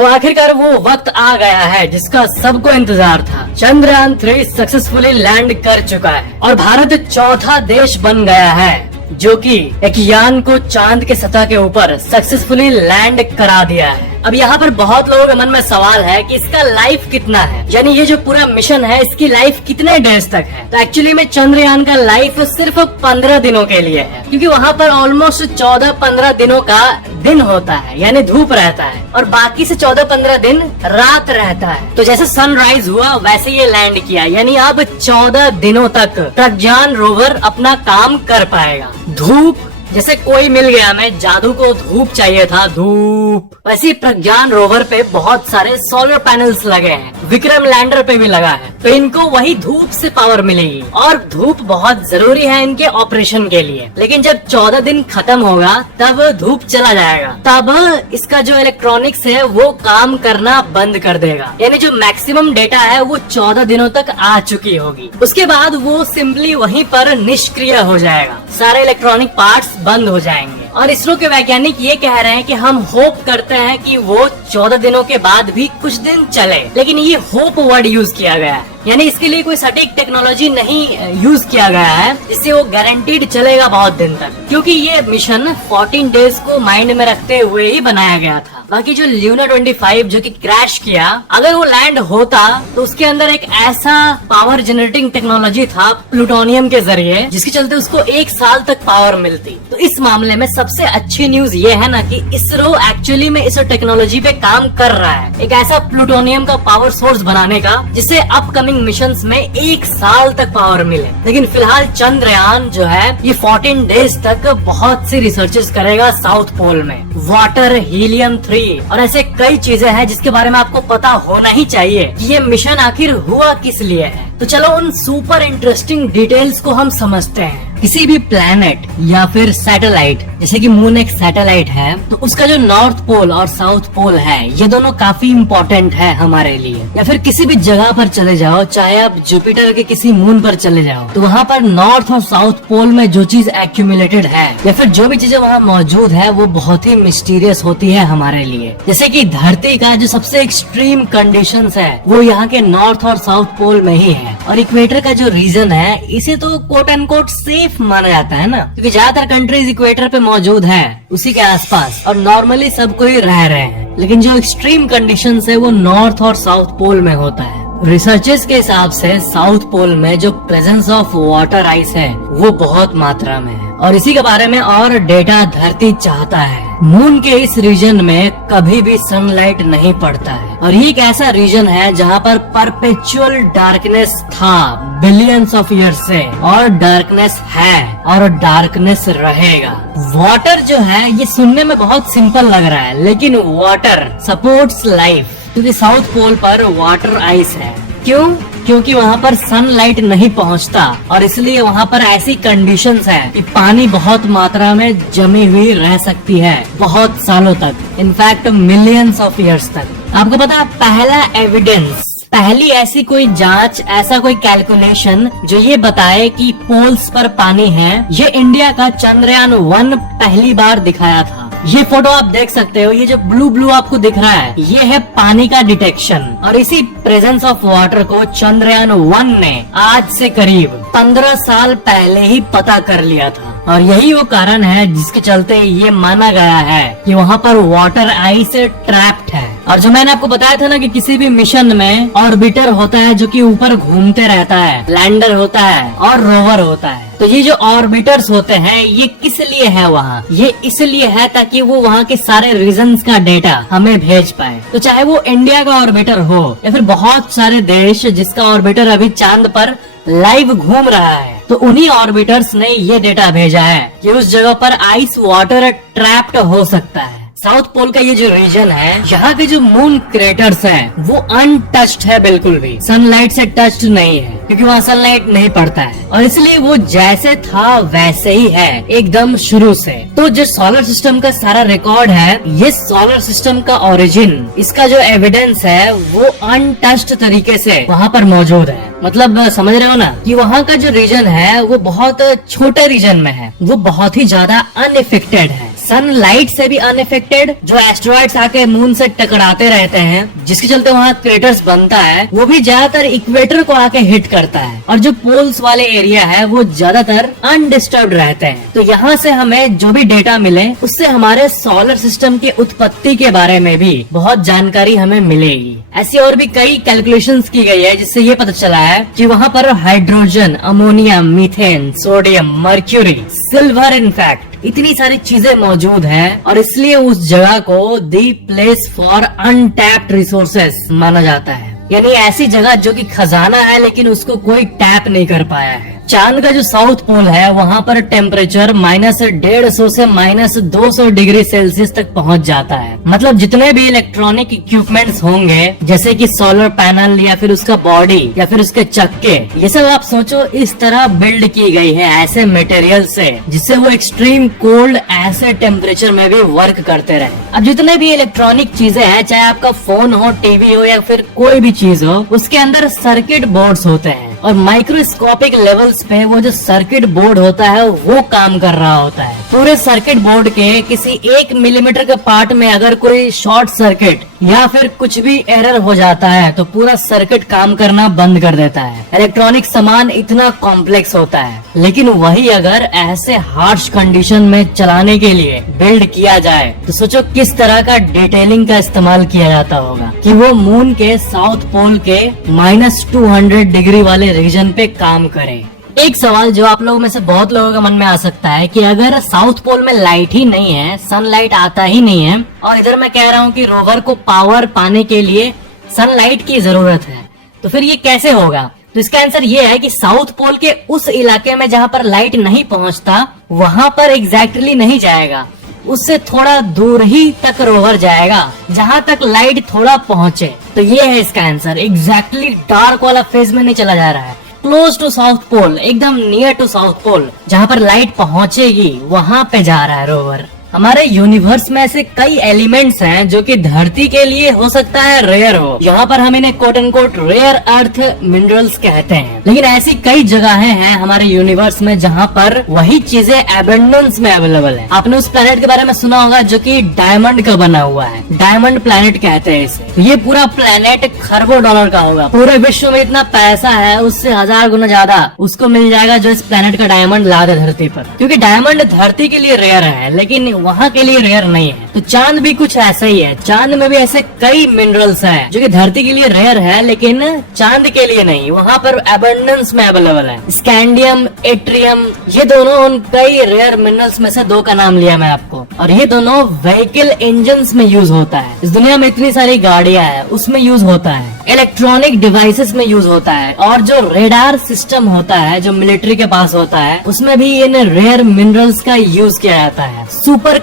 तो आखिरकार वो वक्त आ गया है जिसका सबको इंतजार था। चंद्रयान 3 सक्सेसफुली लैंड कर चुका है और भारत चौथा देश बन गया है जो कि एक यान को चांद के सतह के ऊपर सक्सेसफुली लैंड करा दिया है। अब यहाँ पर बहुत लोगों के मन में सवाल है कि इसका लाइफ कितना है, यानी ये जो पूरा मिशन है इसकी लाइफ कितने डेज तक है। तो एक्चुअली में चंद्रयान का लाइफ सिर्फ 15 दिनों के लिए है, क्योंकि वहाँ पर ऑलमोस्ट 14-15 दिनों का दिन होता है, यानी धूप रहता है, और बाकी से 14-15 दिन रात रहता है। तो जैसे सनराइज हुआ वैसे ये लैंड किया, यानी अब 14 दिनों तक प्रज्ञान रोवर अपना काम कर पाएगा। धूप जैसे कोई मिल गया, हमें जादू को धूप चाहिए था, धूप, वैसे प्रज्ञान रोवर पे बहुत सारे सोलर पैनल्स लगे हैं, विक्रम लैंडर पे भी लगा है, तो इनको वही धूप से पावर मिलेगी और धूप बहुत जरूरी है इनके ऑपरेशन के लिए। लेकिन जब 14 दिन खत्म होगा तब धूप चला जाएगा, तब इसका जो इलेक्ट्रॉनिक्स है वो काम करना बंद कर देगा, यानी जो मैक्सिमम डेटा है वो 14 दिनों तक आ चुकी होगी। उसके बाद वो सिंपली वहीं पर निष्क्रिय हो जाएगा, सारे इलेक्ट्रॉनिक पार्ट्स बंद हो जाएंगे। और इसरो के वैज्ञानिक ये कह रहे हैं कि हम होप करते हैं कि वो 14 दिनों के बाद भी कुछ दिन चले, लेकिन ये होप वर्ड यूज किया गया है, यानी इसके लिए कोई सटीक टेक्नोलॉजी नहीं यूज किया गया है जिससे वो गारंटीड चलेगा बहुत दिन तक, क्योंकि ये मिशन 14 डेज को माइंड में रखते हुए ही बनाया गया था। बाकी जो ल्यूना 25 जो कि क्रैश किया, अगर वो लैंड होता तो उसके अंदर एक ऐसा पावर जनरेटिंग टेक्नोलॉजी था प्लूटोनियम के जरिए, जिसके चलते उसको 1 साल तक पावर मिलती। तो इस मामले में सबसे अच्छी न्यूज ये है ना कि इसरो एक्चुअली में इस टेक्नोलॉजी पे काम कर रहा है, एक ऐसा प्लूटोनियम का पावर सोर्स बनाने का जिससे अपकमिंग मिशंस में 1 साल तक पावर मिले। लेकिन फिलहाल चंद्रयान जो है ये 14 डेज तक बहुत सी रिसर्चेस करेगा साउथ पोल में, वाटर, हीलियम 3 और ऐसे कई चीजें हैं जिसके बारे में आपको पता होना ही चाहिए कि ये मिशन आखिर हुआ किस लिए है। तो चलो उन सुपर इंटरेस्टिंग डिटेल्स को हम समझते हैं। किसी भी प्लैनेट या फिर सैटेलाइट, जैसे कि मून एक सैटेलाइट है, तो उसका जो नॉर्थ पोल और साउथ पोल है ये दोनों काफी इम्पोर्टेंट है हमारे लिए। या फिर किसी भी जगह पर चले जाओ, चाहे आप जुपिटर के किसी मून पर चले जाओ, तो वहाँ पर नॉर्थ और साउथ पोल में जो चीज एक्यूमुलेटेड है या फिर जो भी चीजें वहाँ मौजूद है वो बहुत ही मिस्टीरियस होती है हमारे लिए। जैसे कि धरती का जो सबसे एक्सट्रीम कंडीशंस है वो यहाँ के नॉर्थ और साउथ पोल में ही है, और इक्वेटर का जो रीजन है इसे तो कोट एंड कोट सेफ माना जाता है ना, क्योंकि ज्यादातर कंट्रीज इक्वेटर पे मौजूद है उसी के आसपास, और नॉर्मली सब कोई रह रहे हैं। लेकिन जो एक्सट्रीम कंडीशंस है वो नॉर्थ और साउथ पोल में होता है। रिसर्चर्स के हिसाब से साउथ पोल में जो प्रेजेंस ऑफ वाटर आइस है वो बहुत मात्रा में है, और इसी के बारे में और डेटा धरती चाहता है। मून के इस रीजन में कभी भी सनलाइट नहीं पड़ता है, और ये एक ऐसा रीजन है जहाँ पर परपेचुअल डार्कनेस था बिलियंस ऑफ ईयर से, और डार्कनेस है और डार्कनेस रहेगा। वाटर जो है ये सुनने में बहुत सिंपल लग रहा है, लेकिन वाटर सपोर्ट्स लाइफ, क्योंकि साउथ पोल पर वाटर आइस है। क्यों? क्योंकि वहाँ पर सनलाइट नहीं पहुँचता, और इसलिए वहाँ पर ऐसी कंडीशंस है कि पानी बहुत मात्रा में जमी हुई रह सकती है बहुत सालों तक, इनफैक्ट मिलियंस ऑफ ईयर्स तक। आपको पता है पहला एविडेंस, पहली ऐसी कोई जांच, ऐसा कोई कैलकुलेशन जो ये बताए कि पोल्स पर पानी है, ये इंडिया का चंद्रयान 1 पहली बार दिखाया था। ये फोटो आप देख सकते हो, ये जो ब्लू ब्लू आपको दिख रहा है ये है पानी का डिटेक्शन, और इसी प्रेजेंस ऑफ वाटर को चंद्रयान 1 ने आज से करीब 15 साल पहले ही पता कर लिया था। और यही वो कारण है जिसके चलते ये माना गया है कि वहाँ पर वाटर आइस ट्रैप्ड है। और जो मैंने आपको बताया था ना कि किसी भी मिशन में ऑर्बिटर होता है जो कि ऊपर घूमते रहता है, लैंडर होता है और रोवर होता है। तो ये जो ऑर्बिटर्स होते हैं ये किस लिए है वहाँ? ये इसलिए है ताकि वो वहाँ के सारे रीजन्स का डेटा हमें भेज पाए। तो चाहे वो इंडिया का ऑर्बिटर हो या फिर बहुत सारे देश जिसका ऑर्बिटर अभी चांद पर लाइव घूम रहा है, तो उन्हीं ऑर्बिटर्स ने ये डेटा भेजा है कि उस जगह पर आइस वाटर ट्रैप्ड हो सकता है। साउथ पोल का ये जो रीजन है, यहाँ के जो मून क्रेटर्स हैं वो अनटच्ड है, बिल्कुल भी सनलाइट से टच्ड नहीं है, क्योंकि वहाँ सनलाइट नहीं पड़ता है, और इसलिए वो जैसे था वैसे ही है एकदम शुरू से। तो जो सोलर सिस्टम का सारा रिकॉर्ड है, ये सोलर सिस्टम का ओरिजिन, इसका जो एविडेंस है वो अनटच्ड तरीके से वहाँ पर मौजूद है। मतलब समझ रहे हो ना कि वहाँ का जो रीजन है वो बहुत छोटे रीजन में है, वो बहुत ही ज्यादा अनइफेक्टेड है, सनलाइट से भी अनइफेक्टेड, जो एस्ट्रॉइड्स आके मून से टकराते रहते हैं जिसके चलते वहाँ क्रेटर्स बनता है, वो भी ज्यादातर इक्वेटर को आके हिट करता है। और जो पोल्स वाले एरिया है वो ज्यादातर अनडिस्टर्ब्ड रहते हैं। तो यहाँ से हमें जो भी डेटा मिले उससे हमारे सोलर सिस्टम की उत्पत्ति के बारे में भी बहुत जानकारी हमें मिलेगी। ऐसी और भी कई कैलकुलेशंस की गई है जिससे ये पता चला है कि वहाँ पर hydrogen, ammonia, methane, sodium, mercury, silver, in fact इतनी सारी चीजें मौजूद हैं और इसलिए उस जगह को the place for untapped resources माना जाता है। यानी ऐसी जगह जो कि खजाना है लेकिन उसको कोई टैप नहीं कर पाया है। चांद का जो साउथ पोल है वहाँ पर टेम्परेचर -150 से -200 डिग्री सेल्सियस तक पहुँच जाता है। मतलब जितने भी इलेक्ट्रॉनिक इक्विपमेंट्स होंगे जैसे कि सोलर पैनल या फिर उसका बॉडी या फिर उसके चक्के, ये सब आप सोचो इस तरह बिल्ड की गई है ऐसे मटेरियल से जिससे वो एक्सट्रीम कोल्ड ऐसे टेम्परेचर में भी वर्क करते रहे। अब जितने भी इलेक्ट्रॉनिक चीजें हैं, चाहे आपका फोन हो, टीवी हो या फिर कोई भी चीज हो, उसके अंदर सर्किट बोर्ड्स होते हैं और माइक्रोस्कोपिक लेवल्स पे वो जो सर्किट बोर्ड होता है वो काम कर रहा होता है। पूरे सर्किट बोर्ड के किसी 1 मिलीमीटर के पार्ट में अगर कोई शॉर्ट सर्किट या फिर कुछ भी एरर हो जाता है तो पूरा सर्किट काम करना बंद कर देता है। इलेक्ट्रॉनिक सामान इतना कॉम्प्लेक्स होता है, लेकिन वही अगर ऐसे हार्श कंडीशन में चलाने के लिए बिल्ड किया जाए तो सोचो किस तरह का डिटेलिंग का इस्तेमाल किया जाता होगा कि वो मून के साउथ पोल के -200 डिग्री वाले रीजन पे काम करे। एक सवाल जो आप लोगों में से बहुत लोगों के मन में आ सकता है कि अगर साउथ पोल में लाइट ही नहीं है, सनलाइट आता ही नहीं है और इधर मैं कह रहा हूँ कि रोवर को पावर पाने के लिए सनलाइट की जरूरत है, तो फिर ये कैसे होगा? तो इसका आंसर ये है कि साउथ पोल के उस इलाके में जहाँ पर लाइट नहीं पहुँचता वहाँ पर एग्जैक्टली नहीं जाएगा, उससे थोड़ा दूर ही तक रोवर जाएगा जहाँ तक लाइट थोड़ा पहुँचे। तो ये है इसका आंसर। एग्जैक्टली डार्क वाला फेज में नहीं चला जा रहा है, क्लोज टू साउथ पोल, एकदम नियर टू साउथ पोल जहाँ पर लाइट पहुँचेगी वहाँ पे जा रहा है रोवर। हमारे यूनिवर्स में ऐसे कई एलिमेंट्स हैं जो कि धरती के लिए हो सकता है रेयर हो। यहाँ पर हम इन्हें quote and quote rare earth minerals कहते हैं, लेकिन ऐसी कई जगहें हैं हमारे यूनिवर्स में जहाँ पर वही चीजें एबंडेंस में अवेलेबल है। आपने उस प्लेनेट के बारे में सुना होगा जो कि डायमंड का बना हुआ है, डायमंड प्लेनेट कहते हैं इसे। तो ये पूरा प्लेनेट खरबों डॉलर का होगा। पूरे विश्व में इतना पैसा है उससे 1000 गुना ज्यादा उसको मिल जाएगा जो इस प्लेनेट का डायमंड ला दे धरती पर, क्योंकि डायमंड धरती के लिए रेयर है लेकिन वहाँ के लिए रेयर नहीं है। तो चांद भी कुछ ऐसा ही है। चांद में भी ऐसे कई मिनरल्स हैं जो कि धरती के लिए रेयर है लेकिन चांद के लिए नहीं, वहाँ पर अबंडेंस में अवेलेबल है। स्कैंडियम, एट्रियम, ये दोनों उन कई रेयर मिनरल्स में से दो का नाम लिया मैं आपको, और ये दोनों व्हीकल इंजन्स में यूज होता है। इस दुनिया में इतनी सारी गाड़ियां हैं उसमें यूज होता है, इलेक्ट्रॉनिक डिवाइसेस में यूज होता है, और जो रेडार सिस्टम होता है जो मिलिट्री के पास होता है उसमें भी इन रेयर मिनरल्स का यूज किया जाता है। सुपर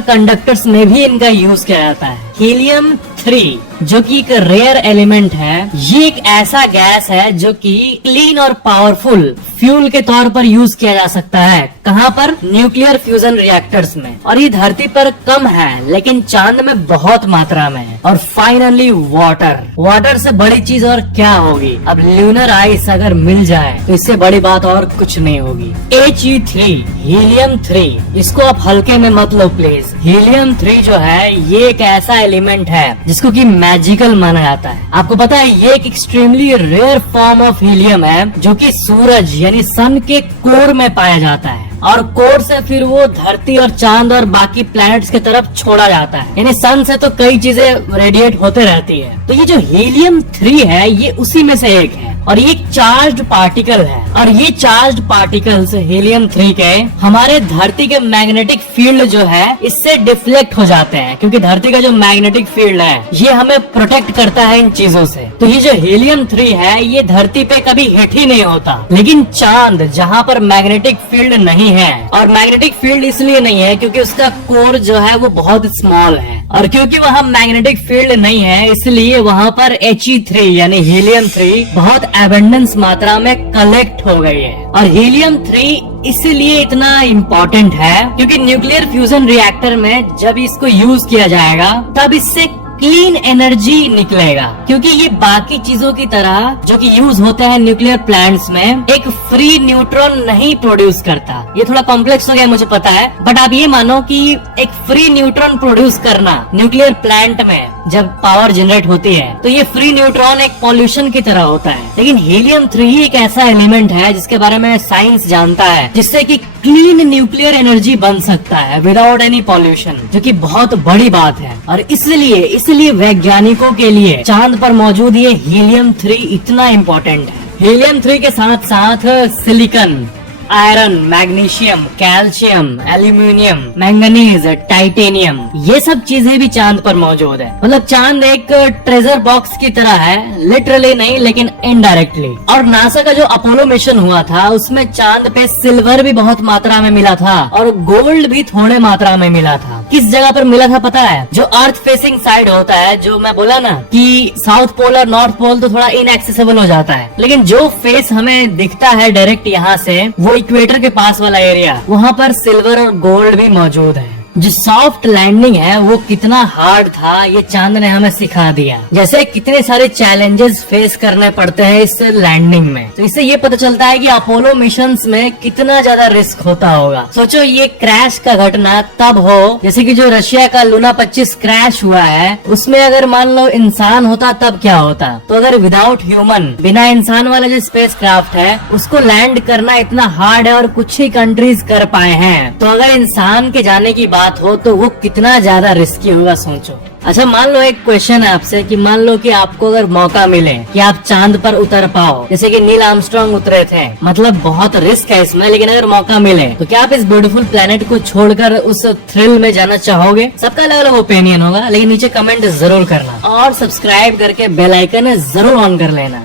कंडक्टर्स में भी इनका यूज किया जाता है। हीलियम 3 जो कि एक रेयर एलिमेंट है, ये एक ऐसा गैस है जो कि क्लीन और पावरफुल फ्यूल के तौर पर यूज किया जा सकता है। कहाँ पर? न्यूक्लियर फ्यूजन रिएक्टर्स में। और ये धरती पर कम है लेकिन चांद में बहुत मात्रा में है। और फाइनली वाटर से बड़ी चीज और क्या होगी? अब ल्यूनर आइस अगर मिल जाए तो इससे बड़ी बात और कुछ नहीं होगी। He3 हीलियम 3, इसको आप हल्के में मत लो प्लीज। हीलियम 3 जो है ये एक ऐसा एलिमेंट है जिसको कि मैजिकल माना जाता है। आपको पता है ये एक extremely rare form of helium है जो कि सूरज यानी सन के कोर में पाया जाता है, और कोर से फिर वो धरती और चांद और बाकी प्लैनेट्स की तरफ छोड़ा जाता है। यानी सन से तो कई चीजें रेडिएट होते रहती है। तो ये जो हीलियम 3 है ये उसी में से एक है, और ये एक चार्ज्ड पार्टिकल है। और ये चार्ज्ड पार्टिकल्स हीलियम 3 के हमारे धरती के मैग्नेटिक फील्ड जो है इससे डिफ्लेक्ट हो जाते हैं, क्योंकि धरती का जो मैग्नेटिक फील्ड है ये हमें प्रोटेक्ट करता है इन चीजों से। तो ये जो हीलियम 3 है ये धरती पे कभी हिट ही नहीं होता, लेकिन चांद जहाँ पर मैग्नेटिक फील्ड नहीं है, और मैग्नेटिक फील्ड इसलिए नहीं है क्योंकि उसका कोर जो है वो बहुत स्मॉल है, और क्योंकि वहाँ मैग्नेटिक फील्ड नहीं है इसलिए वहाँ पर He3 यानी हीलियम 3 बहुत एबंडेंस मात्रा में कलेक्ट हो गई है। और हीलियम 3 इसलिए इतना इम्पोर्टेंट है क्योंकि न्यूक्लियर फ्यूजन रिएक्टर में जब इसको यूज किया जाएगा तब इससे क्लीन एनर्जी निकलेगा, क्योंकि ये बाकी चीजों की तरह जो कि यूज होते हैं न्यूक्लियर प्लांट्स में एक फ्री न्यूट्रॉन नहीं प्रोड्यूस करता। ये थोड़ा कॉम्प्लेक्स हो गया मुझे पता है, बट आप ये मानो कि एक फ्री न्यूट्रॉन प्रोड्यूस करना न्यूक्लियर प्लांट में जब पावर जनरेट होती है तो ये फ्री न्यूट्रॉन एक पॉल्यूशन की तरह होता है। लेकिन हीलियम-3 ही एक ऐसा एलिमेंट है जिसके बारे में साइंस जानता है, जिससे कि क्लीन न्यूक्लियर एनर्जी बन सकता है विदाउट एनी पॉल्यूशन, जो कि बहुत बड़ी बात है। और इसलिए वैज्ञानिकों के लिए चांद पर मौजूद ये हीलियम-3 इतना इम्पोर्टेंट है। हीलियम-3 के साथ साथ silicon, iron, magnesium, calcium, aluminium, manganese, titanium, ये सब चीजें भी चांद पर मौजूद है। मतलब चांद एक ट्रेजर बॉक्स की तरह है, लिटरली नहीं लेकिन इनडायरेक्टली। और नासा का जो अपोलो मिशन हुआ था उसमें चांद पे सिल्वर भी बहुत मात्रा में मिला था और गोल्ड भी थोड़े मात्रा में मिला था। किस जगह पर मिला था पता है? जो अर्थ फेसिंग साइड होता है, जो मैं बोला ना कि साउथ पोल और नॉर्थ पोल तो थोड़ा इनएक्सेसिबल हो जाता है, लेकिन जो फेस हमें दिखता है डायरेक्ट यहाँ से, वो इक्वेटर के पास वाला एरिया, वहाँ पर सिल्वर और गोल्ड भी मौजूद है। जो सॉफ्ट लैंडिंग है वो कितना हार्ड था ये चांद ने हमें सिखा दिया। जैसे कितने सारे चैलेंजेस फेस करने पड़ते हैं इस लैंडिंग में, तो इससे ये पता चलता है कि अपोलो मिशंस में कितना ज्यादा रिस्क होता होगा। सोचो ये क्रैश का घटना तब हो, जैसे कि जो रशिया का लूना 25 क्रैश हुआ है, उसमें अगर मान लो इंसान होता तब क्या होता। तो अगर विदाउट ह्यूमन, बिना इंसान वाला जो स्पेस क्राफ्ट है उसको लैंड करना इतना हार्ड है और कुछ ही कंट्रीज कर पाए हैं, तो अगर इंसान के जाने की बात हो तो वो कितना ज्यादा रिस्की होगा सोचो। अच्छा, मान लो एक क्वेश्चन है आपसे कि मान लो कि आपको अगर मौका मिले कि आप चांद पर उतर पाओ, जैसे कि नील आर्मस्ट्रांग उतरे थे, मतलब बहुत रिस्क है इसमें, लेकिन अगर मौका मिले तो क्या आप इस ब्यूटीफुल प्लेनेट को छोड़कर उस थ्रिल में जाना चाहोगे? सबका अलग अलग ओपिनियन होगा, लेकिन नीचे कमेंट जरूर करना और सब्सक्राइब करके बेल आइकन जरूर ऑन कर लेना।